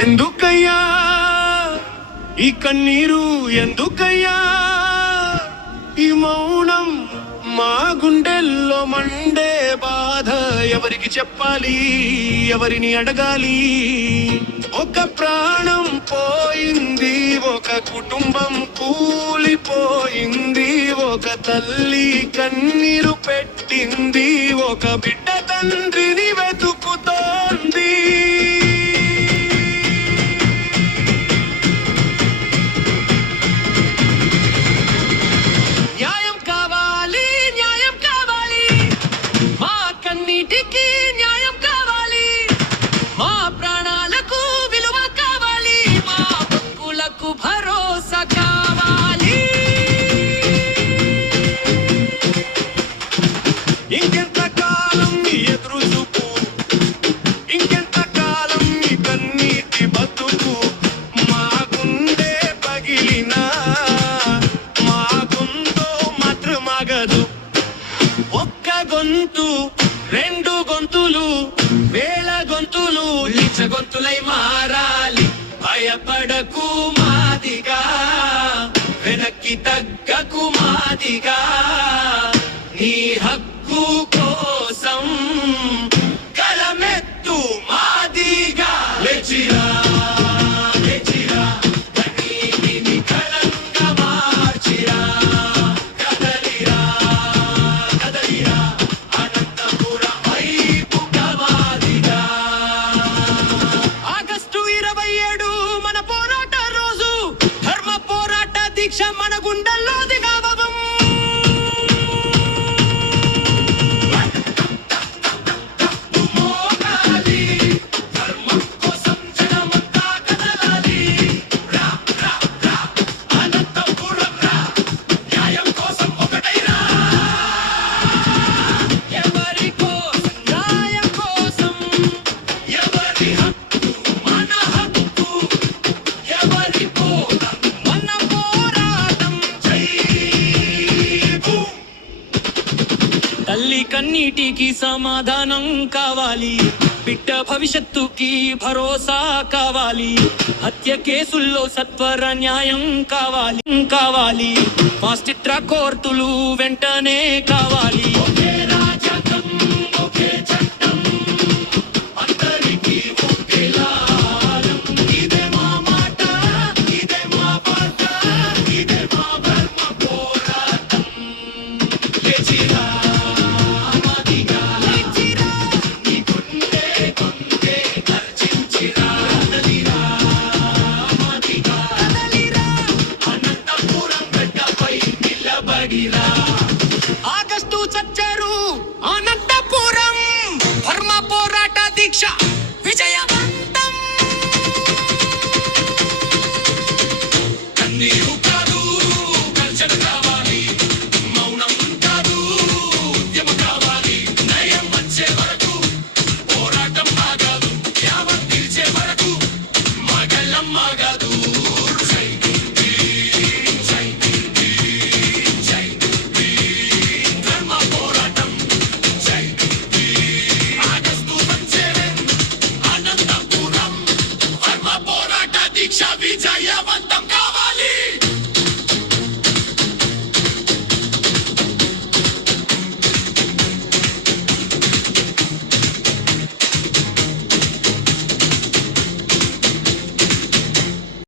ఎందుకయ్యా ఈ కన్నీరు, ఎందుకయ్యా ఈ మౌనం, మా గుండెల్లో మండే బాధ ఎవరికి చెప్పాలి, ఎవరిని అడగాలి? ఒక ప్రాణం పోయింది, ఒక కుటుంబం కూలిపోయింది, ఒక తల్లి కన్నీరు పెట్టింది, ఒక బిడ్డ తండ్రిని వెతుకుతోంది. న్యాయం కావాలి, న్యాయం కావాలి, మా కన్నీటికి న్యాయం కావాలి, మా ప్రాణాలకు విలువ కావాలి, మా బతుకులకు భరోసా కావాలి. ఇంకెంత కాలం ఎదురు చూపు, ఇంకెంత కాలం ఈ కన్నీటి బతుకు, మా గుండె పగిలినా మా గొంతు మాత్రం ఆగదు. ఒక్క గొంతు, రెండు గొంతులు, వేల గొంతులు లించ గొంతులై మారాలి. భయపడకు మాదిగా, వెనక్కి తగ్గకు మాదిగా, నీ హక్కు కోసం కలమెత్తు మాదిగా. లేచిరా, లేచిరా, కన్నీటిని కలంగా మార్చిరా, కదలిరా, కదలిరా, అనంతపురం వైపుగా మాదిగా. ఆగస్టు 27 మన పోరాట రోజు, ధర్మ పోరాట దీక్ష మన గుండెల్లో దిగావవం. మోగాలి, ధర్మం కోసం జనమంతా కదలాలి. రా, రా, రా, అనంతపురం రా, న్యాయం కోసం ఒకటై రా. ఎవరి కోసం, న్యాయం కోసం, ఎవరి హక్కు మన హక్కు, ఎవరి పోరాటం మన పోరాటం. జై భీమ్. తల్లి కన్నీటికి సమాధానం కావాలి, బిడ్డ భవిష్యత్తుకి భరోసా కావాలి, హత్య కేసుల్లో సత్వర న్యాయం కావాలి కావాలి, ఫాస్ట్ ట్రాక్ కోర్టులు వెంటనే కావాలి. ఒకే రాజ్యాంగం, ఒకే చట్టం, అందరికీ ఒకే లాలం. ఇదే మా మాట, ఇదే మా బాట, ఇదే మా ధర్మ పోరాటం. లేచిరా మాదిగా, లేచిరా, నీ గుండె గుండె గర్జించిరా, కదలిరా మాదిగా, కదలిరా, అనంతపురం గడ్డపై నిలబడిరా. ఆగస్టు చచ్చారు అనంతపురం, ధర్మ పోరాట దీక్ష